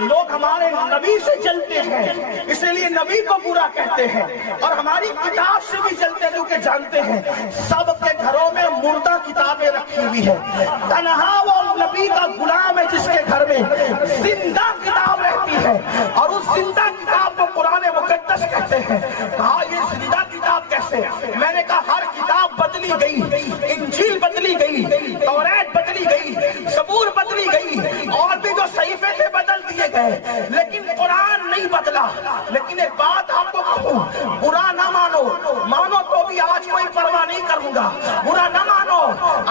لوگ ہمارے نبی سے جلتے ہیں، اس لیے نبی کو برا کہتے ہیں، اور ہماری کتاب سے بھی جلتے ہیں کیونکہ جانتے ہیں سب کے گھروں میں مردہ کتابیں رکھی ہوئی ہے، تنہا وہ نبی کا غلام ہے جس کے گھر میں زندہ کتاب رہتی ہے، اور اس زندہ کتاب کو قرآن مقدس کہتے ہیں۔ کہا یہ زندہ کتاب کیسے؟ میں نے کہا ہر کتاب بدلی گئی، انجیل بدلی گئی، توریت بدلی گئی، زبور بدلی گئی، اور بھی جو صحیفے تھے بدل دیے گئے، لیکن قرآن نہیں بدلا۔ لیکن ایک بات آپ کو کہوں، برا نہ مانو، مانو تو بھی آج کوئی پرواہ نہیں کروں گا، برا نہ مانو۔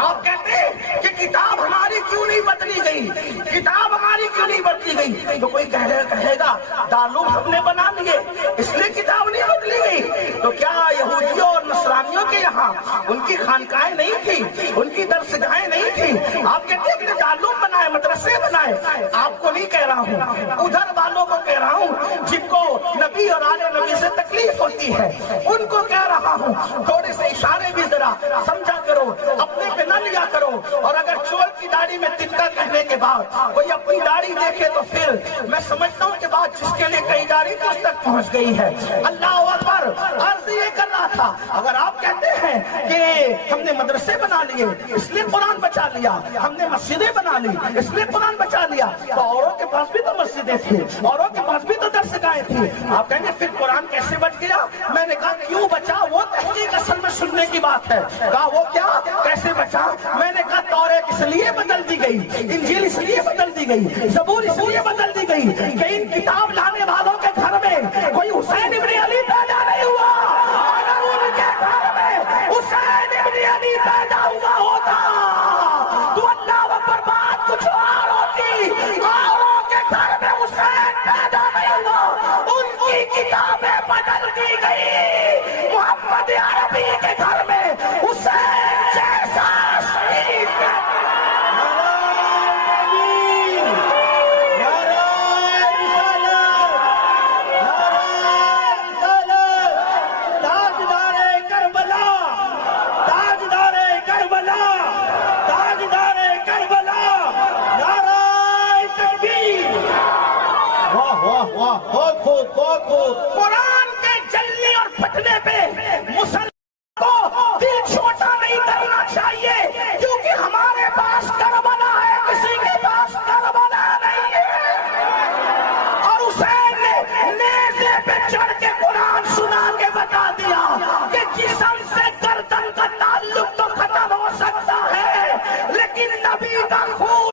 آپ کہتے ہیں کہ کتاب ہماری کیوں نہیں بدلی گئی، کتاب ہماری کیوں نہیں بدلی گئی، تو کوئی کہے گا دارالعلوم ہم نے بنا لیے اس لیے کتاب نہیں بدلی گئی۔ تو کیا یہودیوں اور نصرانیوں کے یہاں ان کی خانقاہیں نہیں تھی، ان کی درسگاہیں نہیں تھی؟ آپ کہتے ہیں کہ دارالعلوم بنائے، مدرسے بنائے۔ آپ کو نہیں کہہ رہا ہوں، ادھر والوں کو کہہ رہا ہوں جن کو نبی اور آل نبی سے تکلیف ہوتی ہے، ان کو کہہ رہا ہوں تھوڑے سے اشارے بھی ذرا سمجھا کرو، اپنے پہ نہ لیا کرو۔ اور اگر چور کی داڑھی میں تنکا کہنے کے بعد کوئی اپنی داڑھی دیکھے تو پھر میں سمجھتا ہوں کہ بات جس کے لیے کئی داڑھی اس تک پہنچ گئی ہے۔ اللہ اکبر، عرض یہ کر رہا تھا اگر آپ کہتے ہیں کہ ہم نے مدرسے بنا لیے اس لیے قرآن بچا لیا، ہم نے مسجدیں بنا لی اس لیے قرآن بچا لیا، تو اوروں کے پاس بھی تو مسجدیں تھیں، اوروں کے پاس بھی تو درسگاہیں تھیں، آپ کہیں گے پھر قرآن کیسے بچ گیا؟ میں نے کہا کیوں بچا وہ تحقیق اصل میں سننے کی بات ہے۔ کہا وہ کیا کیسے بچا؟ میں نے کہا توریت اس لیے بدل دی گئی، انجیل اس لیے بدل دی گئی، زبور اس لیے بدل دی گئی کہ ان کتاب لانے والوں